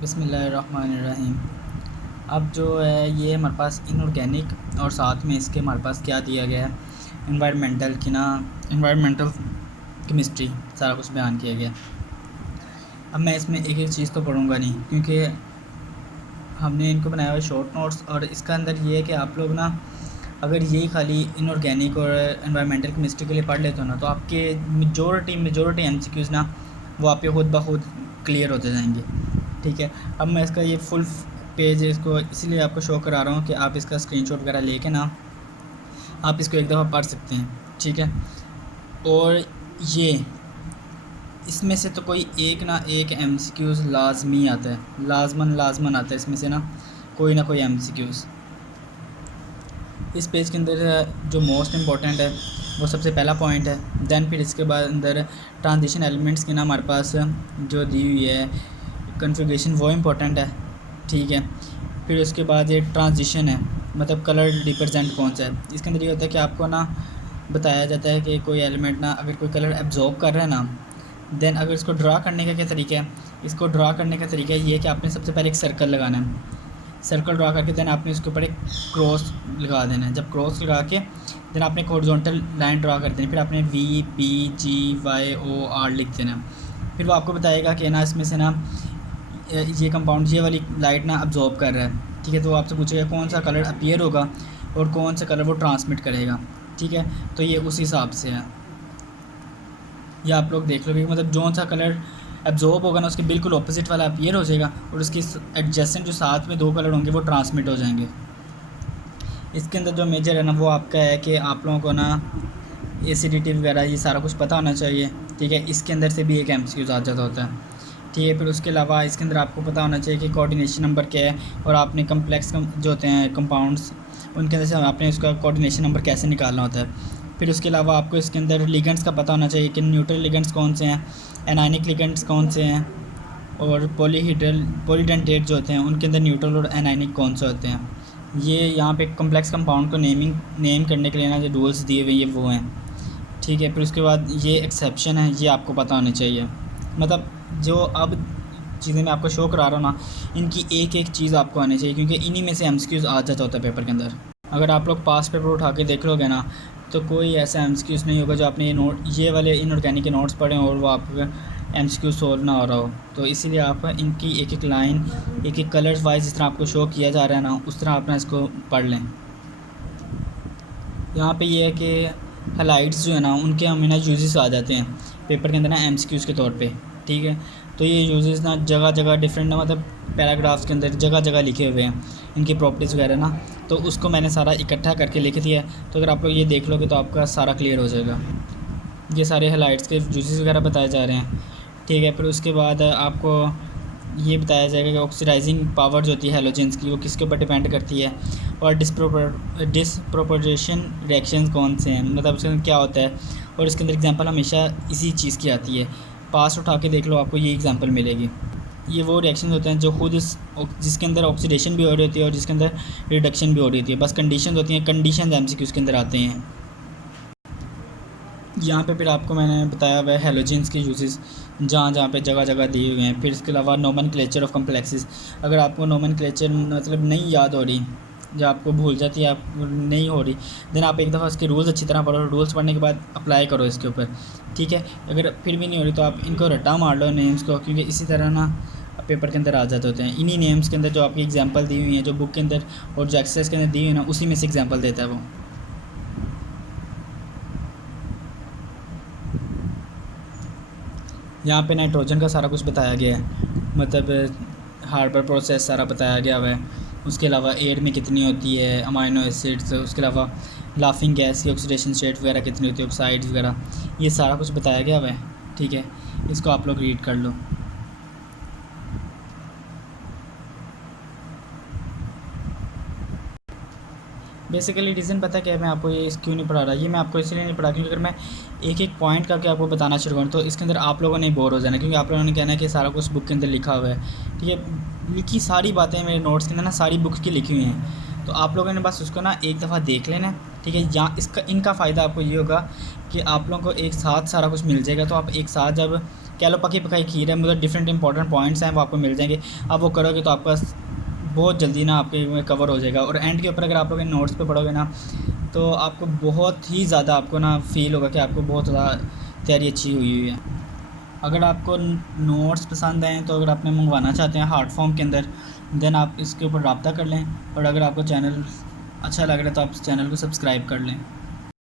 बिस्मिल्लाहिर्रहमानिर्रहीम। अब जो है ये हमारे पास इनऑर्गेनिक और साथ में इसके हमारे पास क्या दिया गया है, इन्वायरमेंटल केमिस्ट्री सारा कुछ बयान किया गया। अब मैं इसमें एक एक चीज़ तो पढ़ूँगा नहीं, क्योंकि हमने इनको बनाया हुआ शॉर्ट नोट्स, और इसका अंदर ये है कि आप लोग ना अगर यही खाली इनऑर्गेनिक और इन्वायरमेंटल केमिस्ट्री के लिए पढ़ लेते हो ना, तो आपके मेजॉरिटी एमसीक्यूज़ ना वो आपके खुद ब खुद क्लियर होते जाएंगे। ठीक है, अब मैं इसका ये फुल पेज इसको इसलिए आपको शो करा रहा हूँ कि आप इसका स्क्रीनशॉट वगैरह लेके ना आप इसको एक दफ़ा पढ़ सकते हैं। ठीक है, और ये इसमें से तो कोई एक ना एक एमसीक्यूज़ लाजमी आता है, लाजमन आता है इसमें से ना कोई एमसीक्यूज़। इस पेज के अंदर जो मोस्ट इम्पॉर्टेंट है वो सबसे पहला पॉइंट है। दैन फिर इसके बाद अंदर ट्रांजिशन एलिमेंट्स की ना हमारे पास जो दी हुई है कन्फिग्रेशन वो इम्पोर्टेंट है। ठीक है, फिर उसके बाद ये ट्रांजिशन है, मतलब कलर रिप्रेजेंट कौन सा है। इसके अंदर ये होता है कि आपको ना बताया जाता है कि कोई एलिमेंट ना अगर कोई कलर एब्जॉर्ब कर रहा है ना, देन अगर इसको ड्रा करने का क्या तरीका है, इसको ड्रा करने का तरीका ये है कि आपने सबसे पहले एक सर्कल लगाना है। सर्कल ड्रा करके देन आपने इसके ऊपर एक क्रॉस लगा देना है। जब क्रॉस लगा के देन आपने एक हॉरिजॉन्टल लाइन ड्रा कर देनी, फिर आपने VPGYOR लिख देना। फिर वो आपको बताएगा कि ना इसमें से ना ये कंपाउंड ये वाली लाइट ना अब्जॉर्ब कर रहा है। ठीक है, तो आपसे पूछेगा कौन सा कलर अपीयर होगा और कौन सा कलर वो ट्रांसमिट करेगा। ठीक है, तो ये उस हिसाब से है। ये आप लोग देख लो कि मतलब जो सा कलर एब्जॉर्ब होगा ना उसके बिल्कुल ऑपोजिट वाला अपीयर हो जाएगा, और उसके एडजेसेंट जो साथ में दो कलर होंगे वो ट्रांसमिट हो जाएंगे। इसके अंदर जो मेजर है ना वो आपका है कि आप लोगों को ना एसिडिटी वगैरह ये सारा कुछ पता होना चाहिए। ठीक है, इसके अंदर से भी एक एमसीक्यू आ जाता होता है। ठीक है, फिर उसके अलावा इसके अंदर आपको पता होना चाहिए कि कोऑर्डिनेशन नंबर क्या है, और आपने कम्प्लेक्स जो होते हैं कंपाउंड्स उनके अंदर से आपने उसका कोऑर्डिनेशन नंबर कैसे निकालना होता है। फिर उसके अलावा आपको इसके अंदर लिगेंड्स का पता होना चाहिए कि न्यूट्रल लिगेंड्स कौन से हैं, एनायनिक लिगेंड्स कौन से हैं, और पॉलीडेंटेट जो होते हैं उनके अंदर न्यूट्रल और एनायनिक कौन से होते हैं। ये यहाँ पे कम्प्लेक्स कंपाउंड को नेम करने के लिए ना जो रूल्स दिए हुए ये वो हैं। ठीक है, फिर उसके बाद ये एक्सेप्शन है, ये आपको पता होना चाहिए। मतलब जो अब चीज़ें मैं आपको शो करा रहा हूँ ना, इनकी एक एक चीज़ आपको आनी चाहिए, क्योंकि इन्हीं में से एमसीक्यूज़ आ जाता होता है पेपर के अंदर। अगर आप लोग पास पेपर उठा के देख लोगे ना, तो कोई ऐसा एमसीक्यूज़ नहीं होगा जो आपने ये वाले इनऑर्गेनिक के नोट्स पढ़े और वो आपका एमसीक्यू सोल्व ना हो रहा हो। तो इसीलिए आप इनकी एक एक लाइन एक एक कलर्स वाइज जिस तरह आपको शो किया जा रहा है ना उस तरह अपना इसको पढ़ लें। यहाँ पे ये है कि हाइलाइट्स जो है ना उनके हमें ना यूजेस आ जाते हैं पेपर के अंदर ना एमसीक्यूज़ के तौर पे। ठीक है, तो ये यूजेस ना जगह जगह डिफरेंट ना मतलब पैराग्राफ्स के अंदर जगह जगह लिखे हुए हैं इनकी प्रॉपर्टीज़ वगैरह ना, तो उसको मैंने सारा इकट्ठा करके लिख दिया है। तो अगर आप लोग ये देख लोगे तो आपका सारा क्लियर हो जाएगा। ये सारे हाइलाइट्स के यूजेस वगैरह बताए जा रहे हैं। ठीक है, फिर उसके बाद आपको ये बताया जाएगा कि ऑक्सीडाइजिंग पावर जो होती है हैलोजेंस की वो किसके ऊपर डिपेंड करती है, और डिसप्रोपोर्शन रिएक्शंस कौन से हैं, मतलब उसके अंदर क्या होता है। और इसके अंदर एग्जांपल हमेशा इसी चीज़ की आती है, पास उठा के देख लो आपको ये एग्जांपल मिलेगी। ये वो रिएक्शंस होते हैं जो खुद जिसके अंदर ऑक्सीडेशन भी हो रही होती है और जिसके अंदर रिडक्शन भी हो रही होती है। बस कंडीशन होती हैं, कंडीशन एमसीक्यूज़ के अंदर आते हैं। यहाँ पे फिर आपको मैंने बताया हुआ है हेलोजेंस के यूजेस जहाँ जहाँ पे जगह जगह दिए हुए हैं। फिर इसके अलावा नोमेनक्लेचर ऑफ कम्प्लेक्सेस, अगर आपको नोमेनक्लेचर मतलब नहीं याद हो रही, जब आपको भूल जाती है, आप नहीं हो रही, देन आप एक दफ़ा इसके रूल्स अच्छी तरह पढ़ो, रूल्स पढ़ने के बाद अप्लाई करो इसके ऊपर। ठीक है, अगर फिर भी नहीं हो रही तो आप इनको रट्टा मार लो नेम्स को, क्योंकि इसी तरह ना पेपर के अंदर आ जाते होते हैं। इन्हीं नेम्स के अंदर जो आपकी एग्जाम्पल दी हुई हैं जो बुक के अंदर और जो एक्सरसाइज के अंदर दी हुई है ना उसी में से एग्जाम्पल देता है वो। यहाँ पे नाइट्रोजन का सारा कुछ बताया गया है, मतलब हार्बर प्रोसेस सारा बताया गया हुआ है। उसके अलावा एयर में कितनी होती है अमाइनो एसिड्स, उसके अलावा लाफिंग गैस की ऑक्सीडेशन स्टेट वगैरह कितनी होती है, ऑक्साइड्स वगैरह, ये सारा कुछ बताया गया हुआ है। ठीक है, इसको आप लोग रीड कर लो। बेसिकली रीज़न पता क्या है, मैं आपको ये क्यों नहीं पढ़ा रहा, ये मैं आपको इसलिए नहीं पढ़ा क्योंकि अगर मैं एक एक पॉइंट करके आपको बताना शुरू करूँ तो इसके अंदर आप लोगों ने बोर हो जाना, क्योंकि आप लोगों ने कहना है कि सारा कुछ बुक के अंदर लिखा हुआ है। ठीक है, लिखी सारी बातें मेरे नोट्स के अंदर ना सारी बुक्स की लिखी हुई हैं, तो आप लोगों ने बस उसको ना एक दफ़ा देख लेना। ठीक है, यहाँ इनका फ़ायदा आपको ये होगा कि आप लोगों को एक साथ सारा कुछ मिल जाएगा, तो आप एक साथ जब कह लो पकी पकाई खीर है, मतलब डिफरेंट इंपॉर्टेंट पॉइंट्स हैं वो आपको मिल जाएंगे। आप वो करोगे तो आपका बहुत जल्दी ना आपके कवर हो जाएगा। और एंड के ऊपर अगर आप लोग इन नोट्स पे पढ़ोगे ना तो आपको बहुत ही ज़्यादा आपको ना फील होगा कि आपको बहुत ज़्यादा तैयारी अच्छी हुई हुई है। अगर आपको नोट्स पसंद आएँ तो अगर आपने मंगवाना चाहते हैं हार्ड फॉर्म के अंदर, देन आप इसके ऊपर रब्ता कर लें। और अगर आपको चैनल अच्छा लग रहा है तो आप चैनल को सब्सक्राइब कर लें।